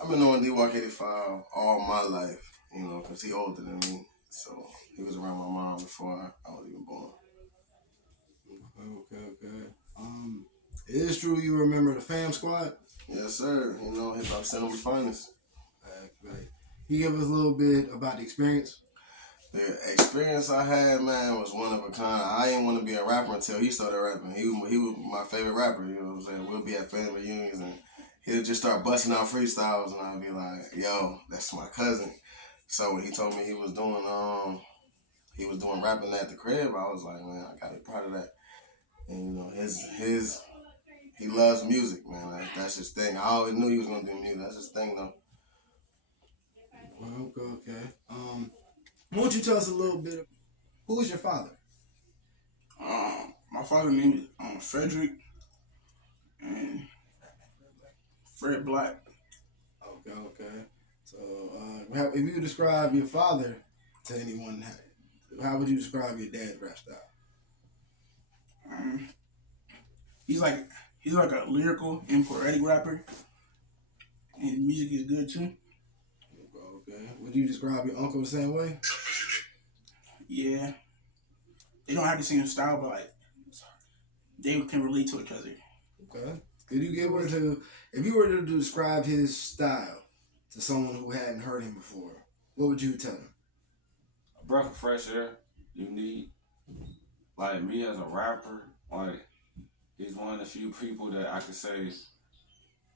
I've been knowing D-Walk 85 all my life, you know, because he older than me. So he was around my mom before I was even born. Okay. It is true you remember the Fam Squad? Yes, sir. You know, hip hop cinema finest. Right. Can you give us a little bit about the experience? The experience I had, man, was one of a kind. I didn't want to be a rapper until he started rapping. He was my favorite rapper, you know what I'm saying? We'll be at family reunions and he'll just start busting out freestyles and I'll be like, yo, that's my cousin. So when he told me he was doing rapping at the crib, I was like, man, I gotta be part of that. And you know, his he loves music, man. That's his thing. I always knew he was gonna do music. That's his thing though. Okay. Won't you tell us a little bit of who is your father? My father's name is Frederick and Fred Black. Okay. So, if you describe your father to anyone, how would you describe your dad's rap style? He's like a lyrical and poetic rapper, and music is good too. Okay. Would you describe your uncle the same way? Yeah, they don't have the same style, but like they can relate to each other. Okay. Could you if you were to describe his style to someone who hadn't heard him before, what would you tell them? A breath of fresh air. You need, like me as a rapper, like he's one of the few people that I could say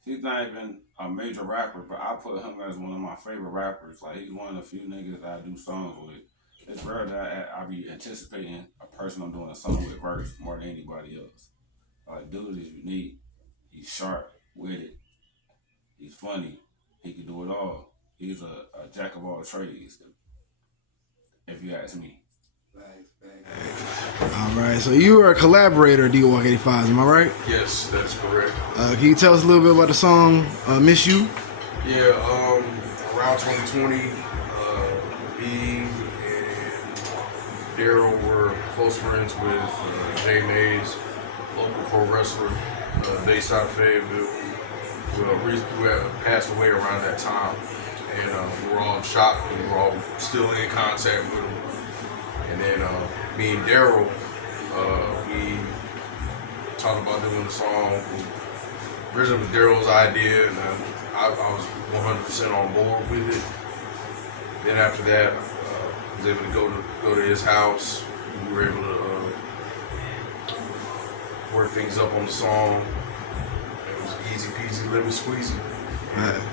he's not even a major rapper, but I put him as one of my favorite rappers. Like he's one of the few niggas that I do songs with. It's rare that I be anticipating a person I'm doing a song with verse more than anybody else. Like dude is unique. He's sharp, witted. He's funny. He can do it all. He's a jack of all trades, if you ask me. All right, so you are a collaborator at D-Walk 85, am I right? Yes, that's correct. Can you tell us a little bit about the song Miss You? Yeah, around 2020, me and Daryl were close friends with Jay Mays, local pro wrestler based out of Fayetteville, who had passed away around that time. And we were all in shock, and we were all still in contact with him. And then me and Daryl, we talked about doing the song. Originally it was Daryl's idea, and I was 100% on board with it. Then after that, I was able to go to his house. We were able to work things up on the song. It was easy peasy, lemon squeezy.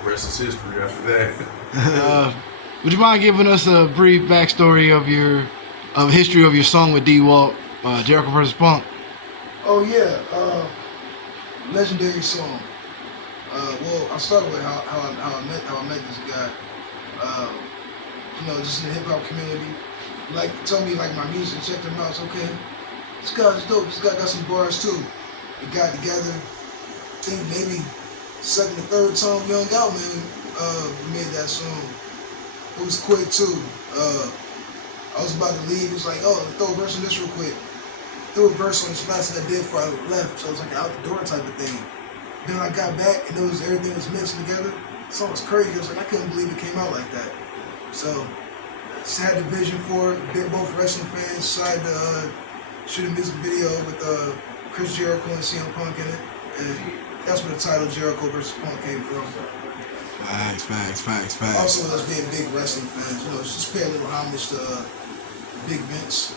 Rest is history after that. Would you mind giving us a brief backstory of history of your song with D-Walk, Jericho vs. Punk? Oh yeah, legendary song. Well, I'll start with how I met this guy. Just in the hip hop community. Like, told me like my music, checked him out. It's okay. This guy's dope. This guy got some bars too. We got together. I think maybe second or third time we hung out, man. We made that song. It was quick too. I was about to leave. It was like, oh, throw a verse on this real quick. Threw a verse on this last thing I did before I left. So it was like an out the door type of thing. Then I got back and everything was mixed together. The song was crazy. I was like, I couldn't believe it came out like that. So just had the vision for it. They're both wrestling fans. Decided to shoot a music video with Chris Jericho and CM Punk in it. And that's where the title Jericho vs. Punk came from. Facts. Also, us being big wrestling fans, just pay a little homage to Big Vince.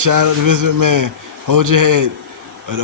Shout out to Vince McMahon. Hold your head. But